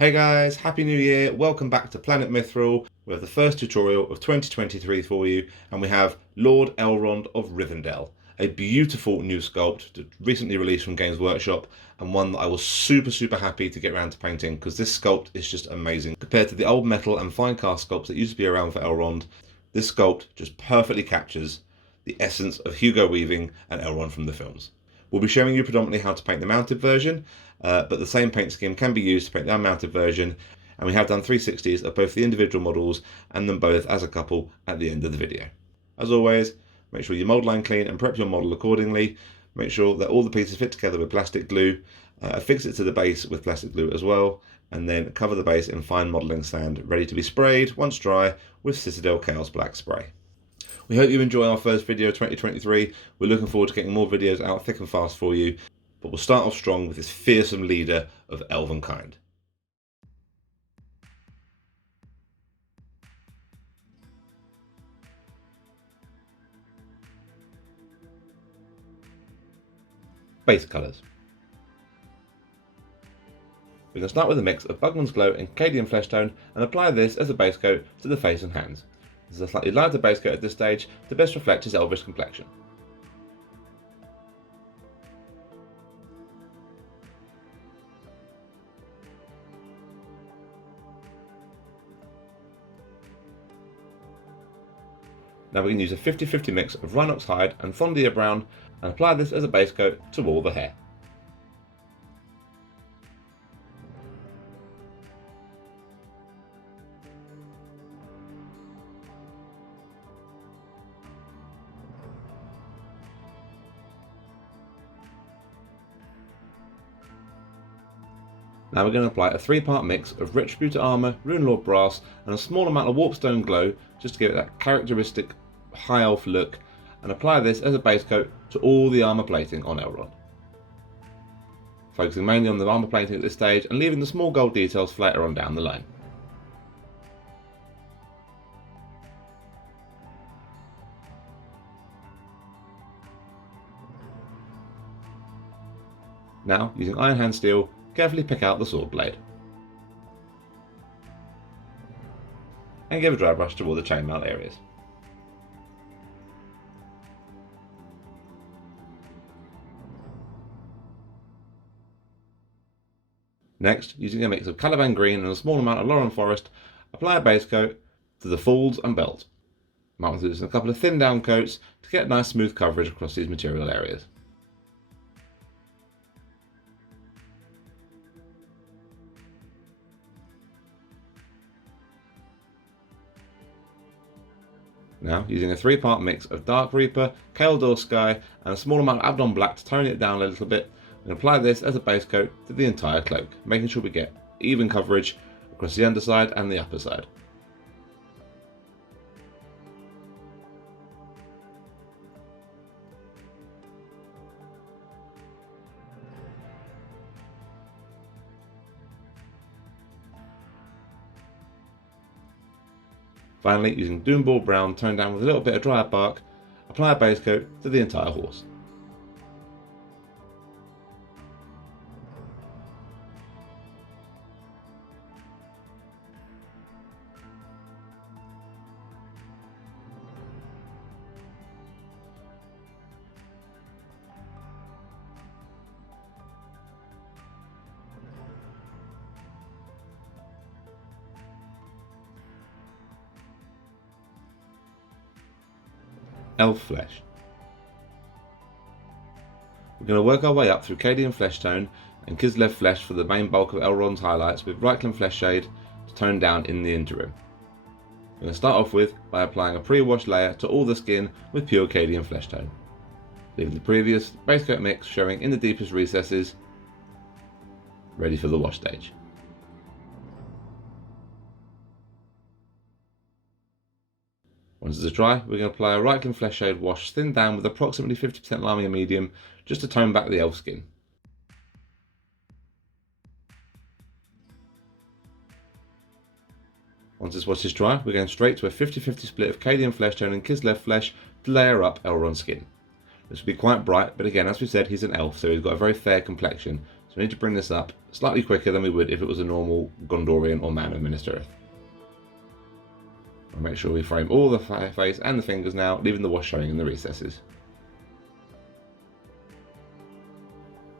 Hey guys, Happy New Year, welcome back to Planet Mithril. We have the first tutorial of 2023 for you, and we have Lord Elrond of Rivendell, a beautiful new sculpt recently released from Games Workshop, and one that I was super happy to get around to painting because this sculpt is just amazing. Compared to the old metal and fine cast sculpts that used to be around for Elrond, this sculpt just perfectly captures the essence of Hugo Weaving and Elrond from the films. We'll be showing you predominantly how to paint the mounted version, but the same paint scheme can be used to paint the unmounted version, and we have done 360s of both the individual models and them both as a couple at the end of the video. As always, make sure you mould line clean and prep your model accordingly. Make sure that all the pieces fit together with plastic glue, affix it to the base with plastic glue as well, and then cover the base in fine modelling sand, ready to be sprayed once dry with Citadel Chaos Black spray. We hope you enjoy our first video of 2023. We're looking forward to getting more videos out thick and fast for you, but we'll start off strong with this fearsome leader of elvenkind. Base colours. We're going to start with a mix of Bugman's Glow and Cadian Flesh Tone and apply this as a base coat to the face and hands. This is a slightly lighter base coat at this stage to best reflect his elvish complexion. Now we can use a 50-50 mix of Rhinox Hide and Fondia Brown and apply this as a base coat to all the hair. Now we're going to apply a 3-part mix of Rivendell Armour, Runelord Brass and a small amount of Warpstone Glow just to give it that characteristic high elf look, and apply this as a base coat to all the armour plating on Elrond. Focusing mainly on the armour plating at this stage and leaving the small gold details for later on down the line. Now, using Iron Hand Steel, carefully pick out the sword blade. And give a dry brush to all the chainmail areas. Next, using a mix of Caliban Green and a small amount of Lauren Forest, apply a base coat to the folds and belt. Mount this in a couple of thin down coats to get nice smooth coverage across these material areas. Now, using a 3-part mix of Dark Reaper, Kaeldor Sky and a small amount of Abdon Black to tone it down a little bit, and apply this as a base coat to the entire cloak, making sure we get even coverage across the underside and the upper side. Finally, using Doomball Brown toned down with a little bit of dried bark, apply a base coat to the entire horse. Elf Flesh. We're going to work our way up through Cadian Flesh Tone and Kislev Flesh for the main bulk of Elrond's highlights, with Reikland Flesh Shade to tone down in the interim. We're going to start off with by applying a pre-wash layer to all the skin with pure Cadian Flesh Tone, leaving the previous base coat mix showing in the deepest recesses, ready for the wash stage. Once it's dry, we're going to apply a Reikland Flesh Shade wash thinned down with approximately 50% Lamia Medium just to tone back the elf skin. Once this wash is dry, we're going straight to a 50-50 split of Cadian Flesh Tone and Kislev Flesh to layer up Elrond's skin. This will be quite bright, but again, as we said, he's an elf, so he's got a very fair complexion, So we need to bring this up slightly quicker than we would if it was a normal Gondorian or Man of Minas Tirith. I'll make sure we frame all the face and the fingers now, leaving the wash showing in the recesses.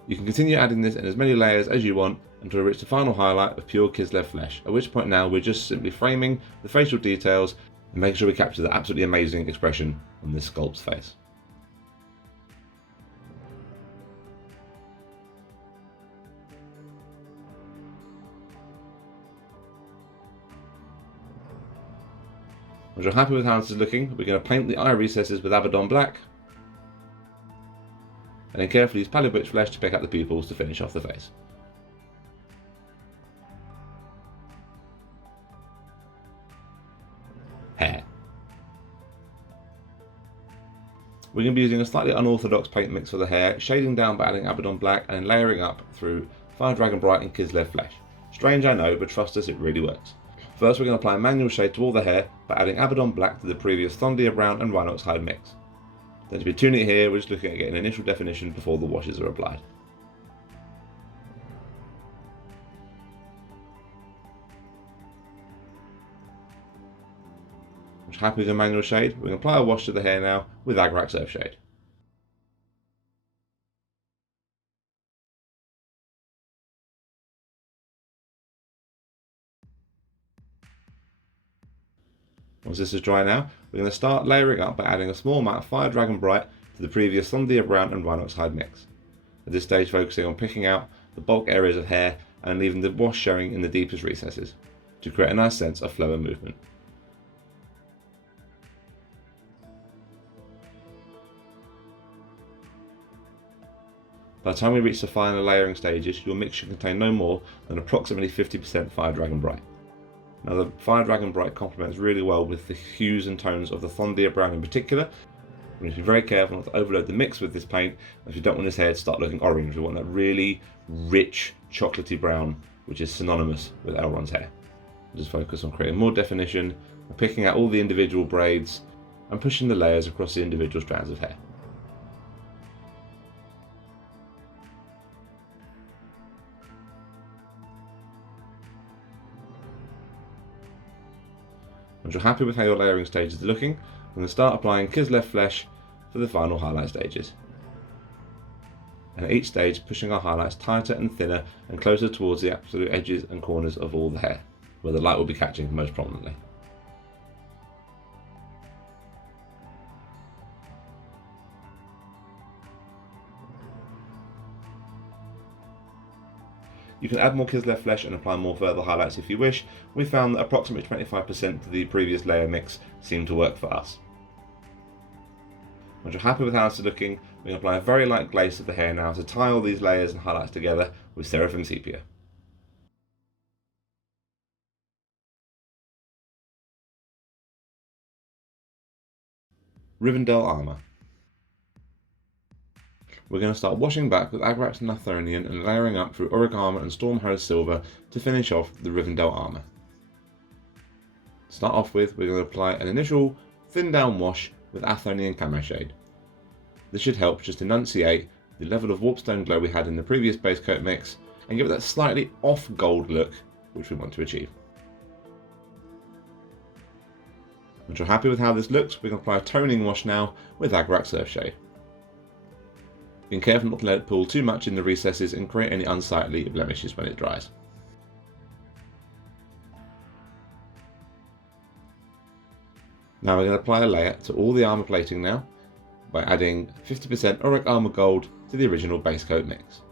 You can continue adding this in as many layers as you want until we reach the final highlight of pure Kislev flesh, at which point now we're just simply framing the facial details and making sure we capture the absolutely amazing expression on this sculpt's face. Once you're happy with how this is looking, we're going to paint the eye recesses with Abaddon black, and then carefully use palette butch flesh to pick out the pupils to finish off the face. Hair. We're going to be using a slightly unorthodox paint mix for the hair, shading down by adding Abaddon black and then layering up through Fire Dragon Bright and Kislev flesh. Strange, I know, but trust us, it really works. First, we're going to apply a manual shade to all the hair by adding Abaddon black to the previous Thondia brown and Rhinox hide mix. Then to be tuning it here, we're just looking at getting initial definition before the washes are applied. Once you're happy with the manual shade, we're going to apply a wash to the hair now with Agrax Earthshade. Once this is dry now, we're going to start layering up by adding a small amount of Fire Dragon Bright to the previous Thondia brown and Rhinox hide mix. At this stage, focusing on picking out the bulk areas of hair and leaving the wash showing in the deepest recesses to create a nice sense of flow and movement. By the time we reach the final layering stages, your mix should contain no more than approximately 50% Fire Dragon Bright. Now the Fire Dragon Bright complements really well with the hues and tones of the Thondia brown in particular. We need to be very careful not to overload the mix with this paint, as we don't want this hair to start looking orange. We want that really rich chocolatey brown, which is synonymous with Elrond's hair. We'll just focus on creating more definition, picking out all the individual braids and pushing the layers across the individual strands of hair. Once you're happy with how your layering stages are looking, we're going to start applying Kislev flesh for the final highlight stages. And at each stage, pushing our highlights tighter and thinner and closer towards the absolute edges and corners of all the hair, where the light will be catching most prominently. You can add more Kislev flesh and apply more further highlights if you wish. We found that approximately 25% of the previous layer mix seemed to work for us. Once you're happy with how it's looking, we're going to apply a very light glaze to the hair now to tie all these layers and highlights together with Seraphim Sepia. Rivendell Armour. We're going to start washing back with Agrax and Nathonian and layering up through Auric Armour and Stormhose Silver to finish off the Rivendell Armour. To start off with, we're going to apply an initial thin down wash with Athonian Camo Shade. This should help just enunciate the level of warpstone glow we had in the previous base coat mix and give it that slightly off gold look which we want to achieve. Once you're happy with how this looks, we can apply a toning wash now with Agrax Earthshade. Being careful not to let it pool too much in the recesses and create any unsightly blemishes when it dries. Now we're going to apply a layer to all the armour plating now by adding 50% Auric Armour Gold to the original base coat mix.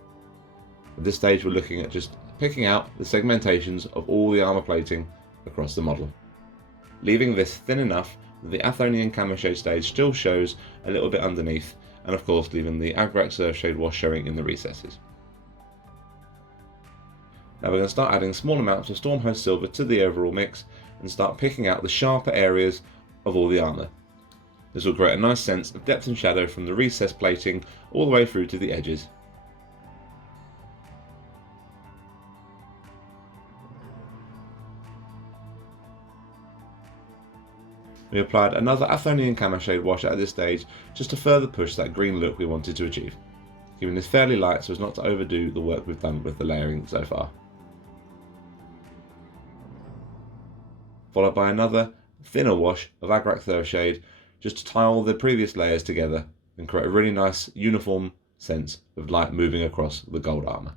At this stage we're looking at just picking out the segmentations of all the armour plating across the model, leaving this thin enough that the Athonian Camo Shade stage still shows a little bit underneath, and of course leaving the Agrax Earthshade wash showing in the recesses. Now we're going to start adding small amounts of Stormhose Silver to the overall mix and start picking out the sharper areas of all the armour. This will create a nice sense of depth and shadow from the recess plating all the way through to the edges. We applied another Athonian Camo Shade wash at this stage just to further push that green look we wanted to achieve. keeping this fairly light so as not to overdo the work we've done with the layering so far. Followed by another thinner wash of Agrak Thurshade, just to tie all the previous layers together and create a really nice uniform sense of light moving across the gold armour.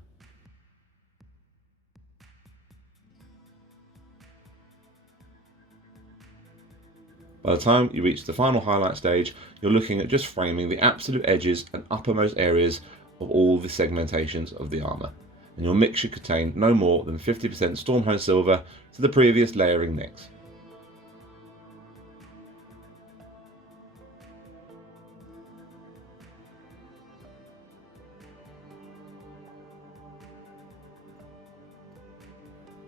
By the time you reach the final highlight stage, you're looking at just framing the absolute edges and uppermost areas of all the segmentations of the armour, and your mix should contain no more than 50% Stormhose silver to the previous layering mix.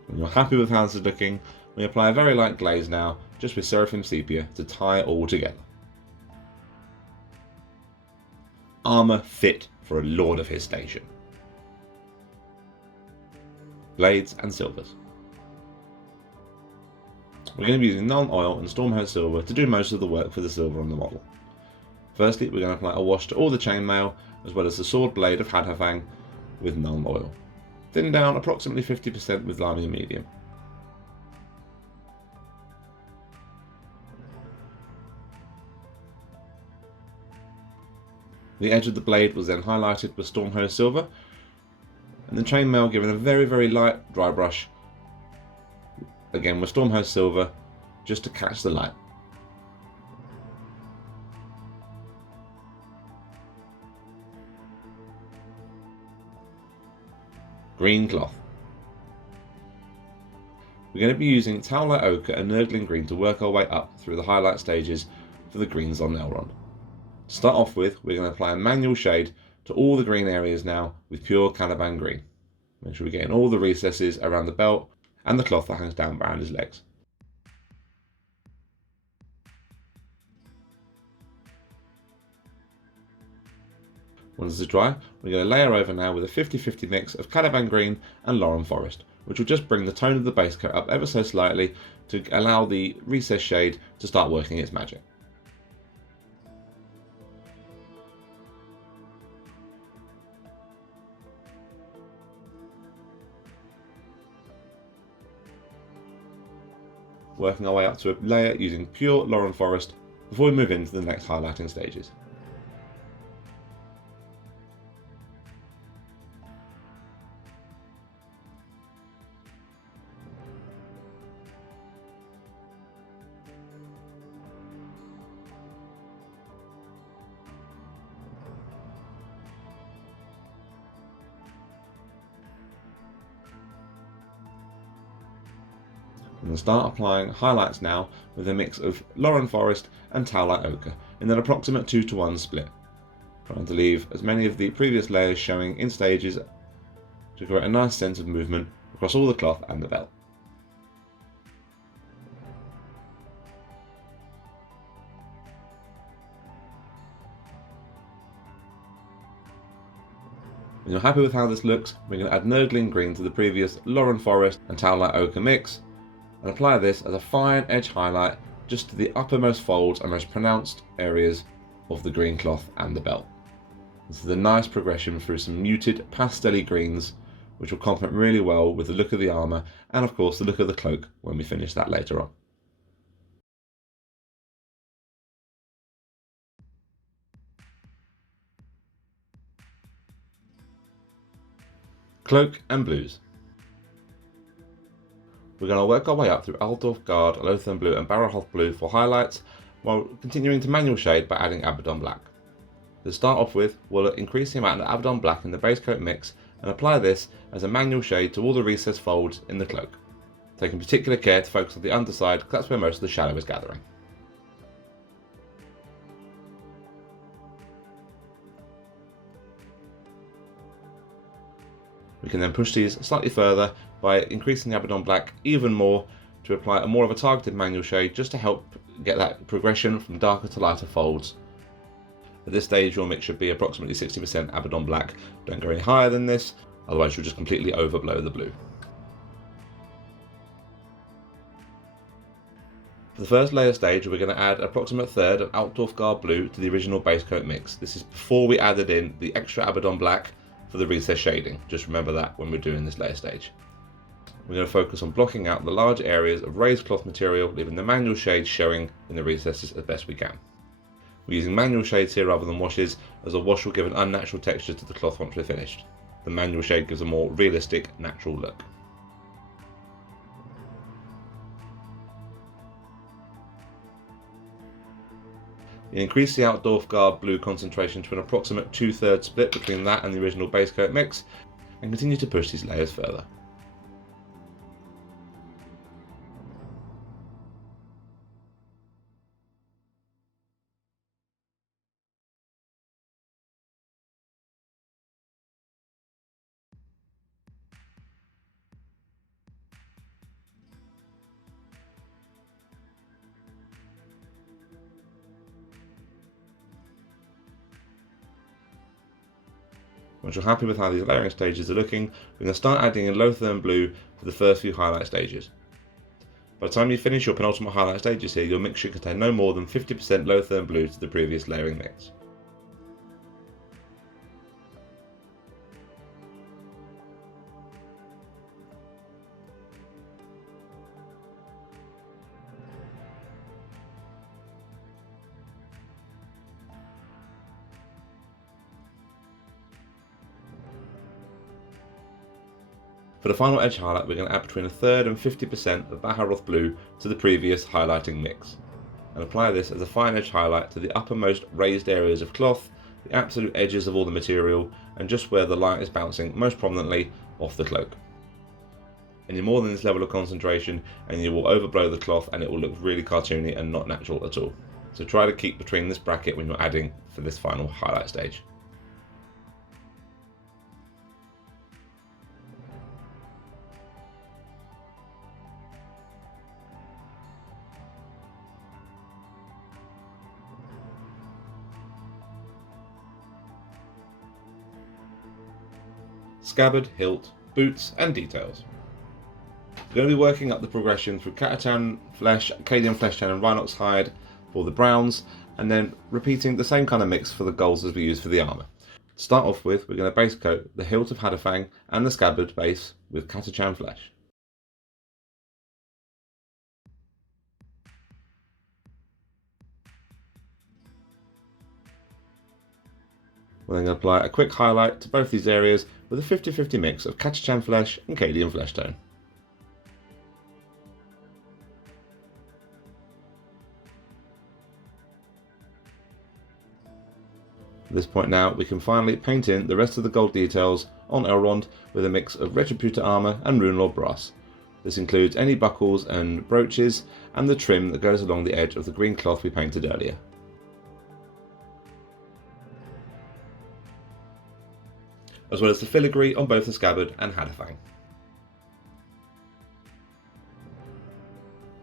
When you're happy with how this is looking, we apply a very light glaze now, just with Seraphim Sepia to tie it all together. Armour fit for a lord of his station. Blades and silvers. We're going to be using Nuln Oil and Stormhose Silver to do most of the work for the silver on the model. Firstly, we're going to apply a wash to all the chainmail, as well as the sword blade of Hadhafang with Nuln Oil. Thin down approximately 50% with Lamy Medium. The edge of the blade was then highlighted with Stormhose Silver, and the chainmail given a very, very light dry brush, again with Stormhose Silver, just to catch the light. Green cloth. We're going to be using Towlight Ochre and Nurgling Green to work our way up through the highlight stages for the greens on Elrond. To start off with, we're going to apply a manual shade to all the green areas now with pure Caliban Green. Make sure we're getting all the recesses around the belt and the cloth that hangs down around his legs. Once it's dry, we're going to layer over now with a 50-50 mix of Caliban Green and Lauren Forest, which will just bring the tone of the base coat up ever so slightly to allow the recessed shade to start working its magic. Working our way up to a layer using pure Lauren Forest before we move into the next highlighting stages. And we'll start applying highlights now with a mix of Lauren Forest and Towlight Ochre in an approximate 2-to-1 split, trying to leave as many of the previous layers showing in stages to create a nice sense of movement across all the cloth and the belt. When you're happy with how this looks, we're going to add Nurgling Green to the previous Lauren Forest and Towlight Ochre mix, and apply this as a fine edge highlight just to the uppermost folds and most pronounced areas of the green cloth and the belt. This is a nice progression through some muted pastel-y greens, which will complement really well with the look of the armour and of course the look of the cloak when we finish that later on. Cloak and Blues. We're going to work our way up through Aldorf Guard, Lothern Blue and Barrowhoth Blue for highlights, while continuing to manual shade by adding Abaddon Black. To start off with, we'll increase the amount of Abaddon Black in the base coat mix and apply this as a manual shade to all the recessed folds in the cloak, taking particular care to focus on the underside because that's where most of the shadow is gathering. We can then push these slightly further by increasing the Abaddon Black even more to apply a more of a targeted manual shade just to help get that progression from darker to lighter folds. At this stage your mix should be approximately 60% Abaddon Black. Don't go any higher than this, otherwise you'll just completely overblow the blue. For the first layer stage, we're going to add approximate third of Altdorf Blue to the original base coat mix. This is before we added in the extra Abaddon Black for the recess shading. Just remember that when we're doing this layer stage. We're going to focus on blocking out the large areas of raised cloth material, leaving the manual shades showing in the recesses as best we can. We're using manual shades here rather than washes, as a wash will give an unnatural texture to the cloth once we're finished. The manual shade gives a more realistic, natural look. We increase the Altdorf Blue concentration to an approximate 2/3 split between that and the original base coat mix, and continue to push these layers further. Once you're happy with how these layering stages are looking, we're going to start adding in Lothern Blue for the first few highlight stages. By the time you finish your penultimate highlight stages here, your mix should contain no more than 50% Lothern Blue to the previous layering mix. For the final edge highlight, we're going to add between 1/3 and 50% of Baharoth Blue to the previous highlighting mix, and apply this as a fine edge highlight to the uppermost raised areas of cloth, the absolute edges of all the material, and just where the light is bouncing most prominently off the cloak. Any more than this level of concentration and you will overblow the cloth and it will look really cartoony and not natural at all. So try to keep between this bracket when you're adding for this final highlight stage. Scabbard, hilt, boots and details. We're going to be working up the progression through Catachan Flesh, Cadian Flesh Tan and Rhinox Hide for the browns, and then repeating the same kind of mix for the golds as we use for the armour. To start off with, we're going to base coat the hilt of Hadafang and the Scabbard base with Catachan Flesh. We're then going to apply a quick highlight to both these areas with a 50-50 mix of Catachan Flesh and Cadian Flesh Tone. At this point now, we can finally paint in the rest of the gold details on Elrond with a mix of Retributor armour and Runelord brass. This includes any buckles and brooches and the trim that goes along the edge of the green cloth we painted earlier. As well as the filigree on both the Scabbard and Hadafang.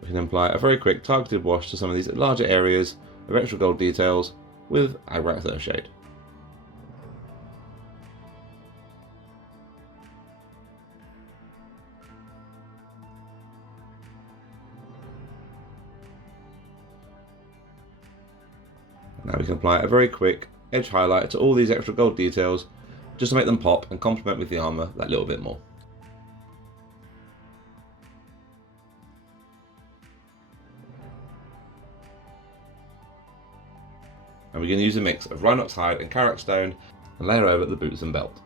We can apply a very quick targeted wash to some of these larger areas of extra gold details with Agrax Earthshade. Now we can apply a very quick edge highlight to all these extra gold details just to make them pop and complement with the armour that little bit more. And we're going to use a mix of Rhinox Hide and Karak Stone and layer over the boots and belt.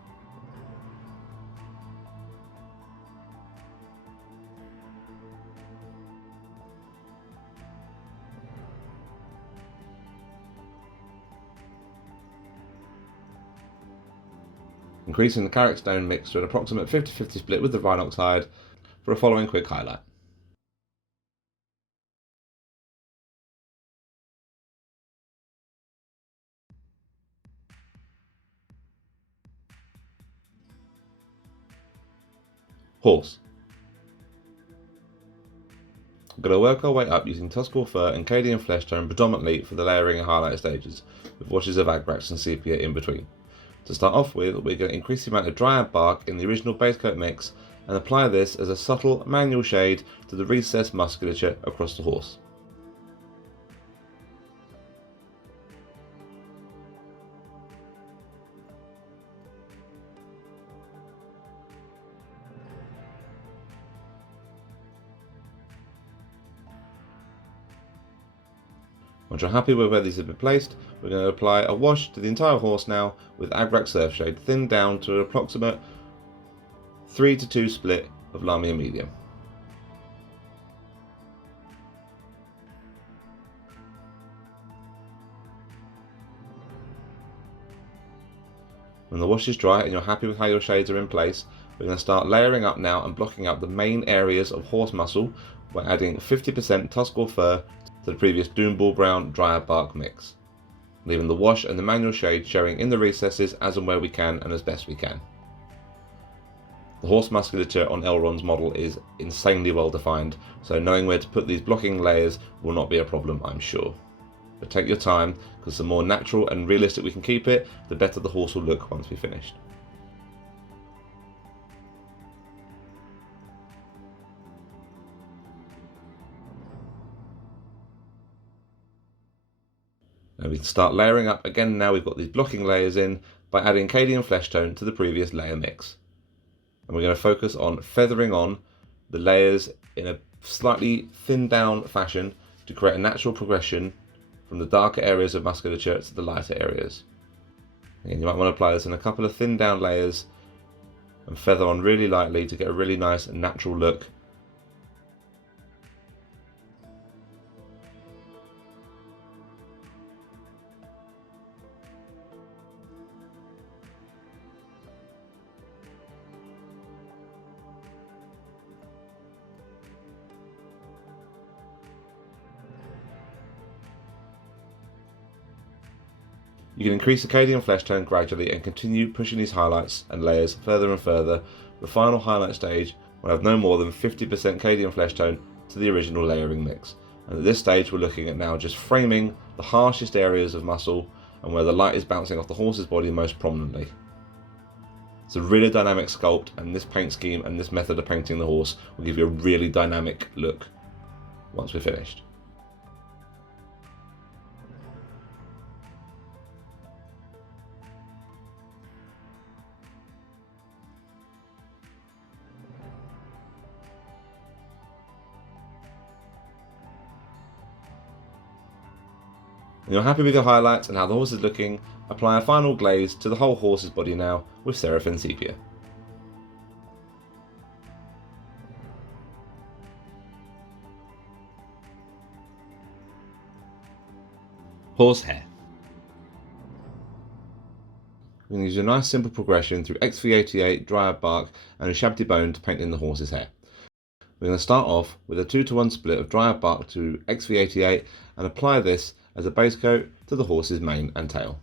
Increasing the Karak Stone mix to an approximate 50-50 split with the Rhinox Hide for a following quick highlight. Horse. We're going to work our way up using Tuscal Fur and Cadian Flesh Tone predominantly for the layering and highlight stages, with washes of Agrax and Sepia in between. To start off with, we're going to increase the amount of Dryad bark in the original base coat mix and apply this as a subtle manual shade to the recessed musculature across the horse. Once you're happy with where these have been placed, we're going to apply a wash to the entire horse now with Agrak Surfshade thinned down to an approximate 3:2 split of Lamia medium. When the wash is dry and you're happy with how your shades are in place, we're going to start layering up now and blocking up the main areas of horse muscle by adding 50% tusk or fur to the previous Doomball Brown Dryad Bark mix, leaving the wash and the manual shade showing in the recesses as and where we can and as best we can. The horse musculature on Elrond's model is insanely well defined, so knowing where to put these blocking layers will not be a problem, I'm sure. But take your time, because the more natural and realistic we can keep it, the better the horse will look once we're finished. And we can start layering up again now we've got these blocking layers in by adding Cadian flesh tone to the previous layer mix. And we're going to focus on feathering on the layers in a slightly thinned down fashion to create a natural progression from the darker areas of musculature to the lighter areas. Again, you might want to apply this in a couple of thinned down layers and feather on really lightly to get a really nice and natural look. You can increase the Cadian flesh tone gradually and continue pushing these highlights and layers further and further. The final highlight stage will have no more than 50% Cadian flesh tone to the original layering mix. And at this stage we're looking at now just framing the harshest areas of muscle and where the light is bouncing off the horse's body most prominently. It's a really dynamic sculpt, and this paint scheme and this method of painting the horse will give you a really dynamic look once we're finished. When you're happy with your highlights and how the horse is looking, apply a final glaze to the whole horse's body now with Seraphim Sepia. Horse hair. We're going to use a nice simple progression through XV88, Dryad Bark and a Shabty Bone to paint in the horse's hair. We're going to start off with a 2:1 split of Dryad Bark to XV88 and apply this as a base coat to the horse's mane and tail.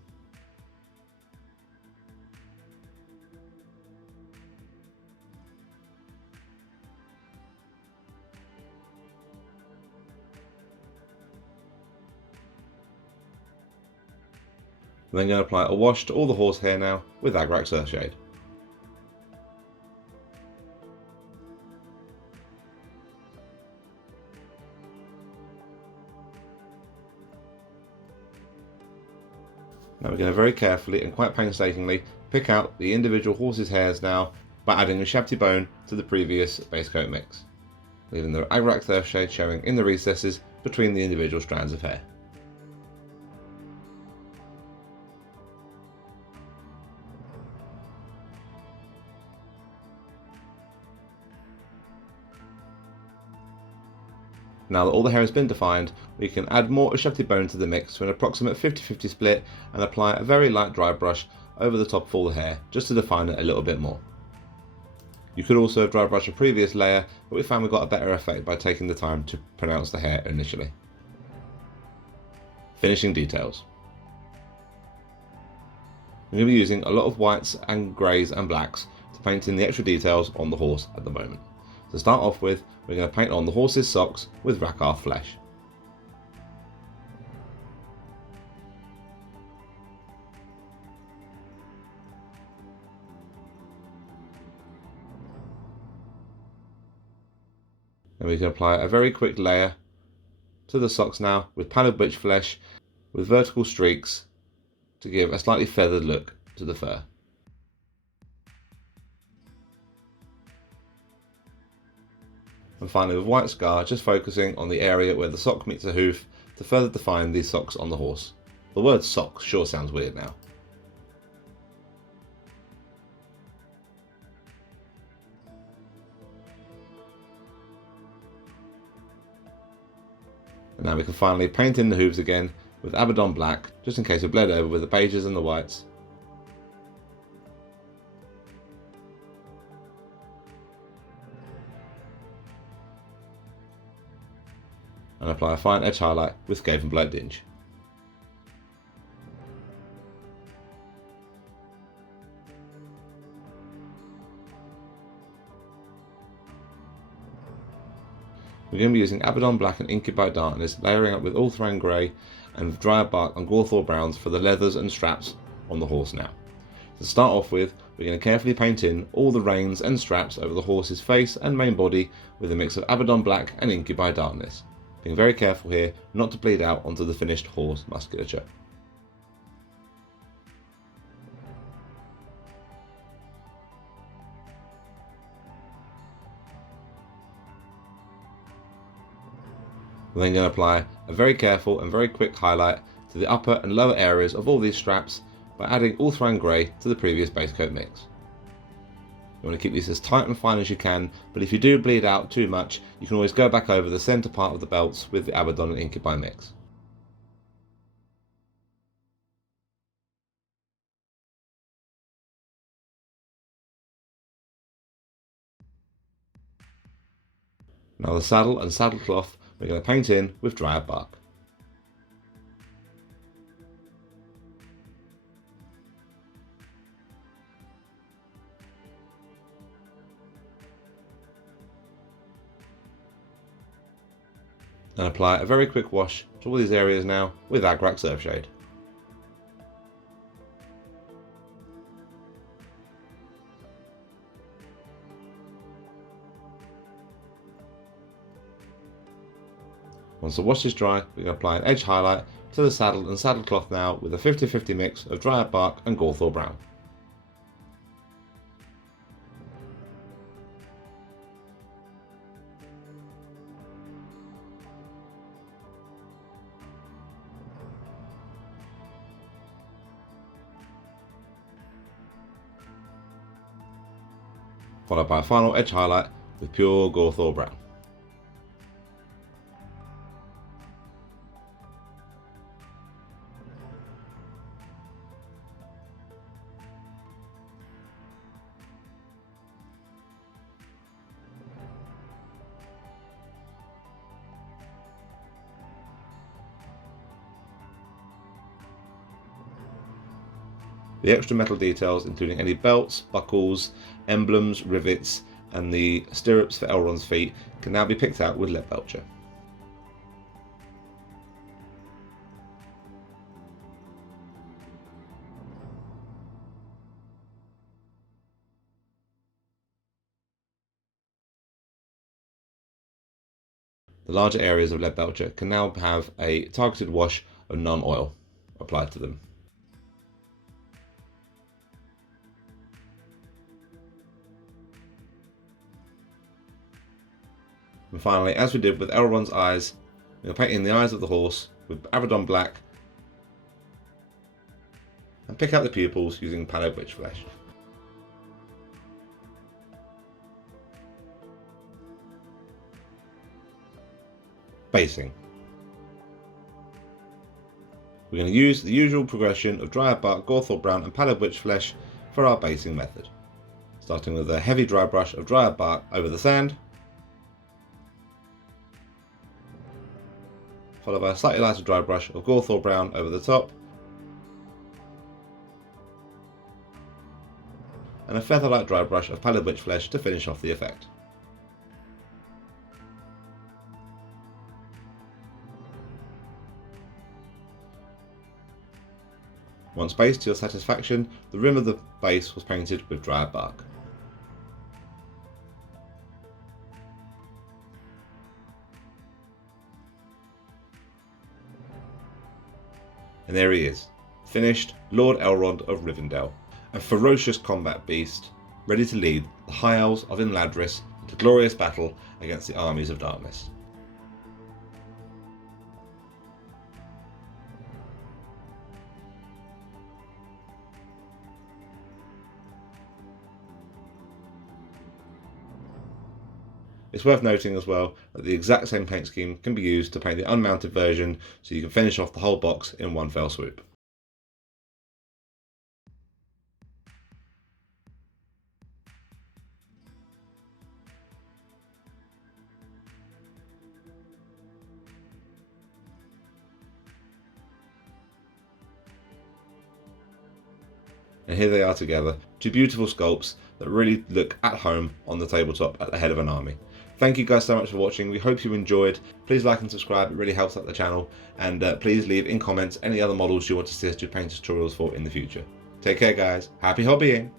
I'm then going to apply a wash to all the horse hair now with Agrak Surfshade. Now we're going to very carefully and quite painstakingly pick out the individual horse's hairs now by adding a Shabty Bone to the previous base coat mix, leaving the Agrak Surfshade showing in the recesses between the individual strands of hair. Now that all the hair has been defined, we can add more Shabty Bone to the mix to an approximate 50-50 split and apply a very light dry brush over the top of all the hair just to define it a little bit more. You could also dry brush a previous layer, but we found we got a better effect by taking the time to pronounce the hair initially. Finishing details. We're going to be using a lot of whites and greys and blacks to paint in the extra details on the horse at the moment. To start off with, we're going to paint on the horse's socks with Rakarth flesh. And we can apply a very quick layer to the socks now with pallid bitch flesh with vertical streaks to give a slightly feathered look to the fur. And finally with white scar, just focusing on the area where the sock meets the hoof to further define these socks on the horse. The word socks sure sounds weird now. And now we can finally paint in the hooves again with Abaddon black, just in case we bled over with the beiges and the whites. And apply a fine edge highlight with Skavenblad Dinge. We're going to be using Abaddon Black and Inky by Darkness, layering up with Ulthuan Grey and Dryad Bark and Gawthor Browns for the leathers and straps on the horse now. To start off with, we're going to carefully paint in all the reins and straps over the horse's face and main body with a mix of Abaddon Black and Inky by Darkness. Being very careful here not to bleed out onto the finished horse musculature. We're then going to apply a very careful and very quick highlight to the upper and lower areas of all these straps by adding Ulthuan Grey to the previous base coat mix. You want to keep these as tight and fine as you can, but if you do bleed out too much, you can always go back over the centre part of the belts with the Abaddon and Incubi mix. Now the saddle and saddle cloth we're going to paint in with Dryad Bark. And apply a very quick wash to all these areas now with Agrak Surfshade. Once the wash is dry, we can apply an edge highlight to the saddle and saddle cloth now with a 50-50 mix of Dryad Bark and Gawthor Brown. Followed by a final edge highlight with pure Gawthor Brown. The extra metal details, including any belts, buckles, emblems, rivets, and the stirrups for Elrond's feet, can now be picked out with Leadbelcher. The larger areas of Leadbelcher can now have a targeted wash of non-oil applied to them. And finally, as we did with Elrond's eyes, we'll paint in the eyes of the horse with Abaddon Black and pick out the pupils using Pallid Witch Flesh. Basing. We're going to use the usual progression of Dryad Bark, Gawthor Brown and Pallid Witch Flesh for our basing method. Starting with a heavy dry brush of Dryad Bark over the sand, followed by a slightly lighter dry brush of Gawthor Brown over the top, and a feather-light dry brush of Pallid Witch Flesh to finish off the effect. Once based to your satisfaction, the rim of the base was painted with Dryad Bark. And there he is, finished Lord Elrond of Rivendell, a ferocious combat beast, ready to lead the High Elves of Imladris into glorious battle against the armies of darkness. It's worth noting as well that the exact same paint scheme can be used to paint the unmounted version, so you can finish off the whole box in one fell swoop. And here they are together, two beautiful sculpts that really look at home on the tabletop at the head of an army. Thank you guys so much for watching. We hope you enjoyed. Please like and subscribe, it really helps out the channel. And please leave in comments any other models you want to see us do paint tutorials for in the future. Take care guys, happy hobbying!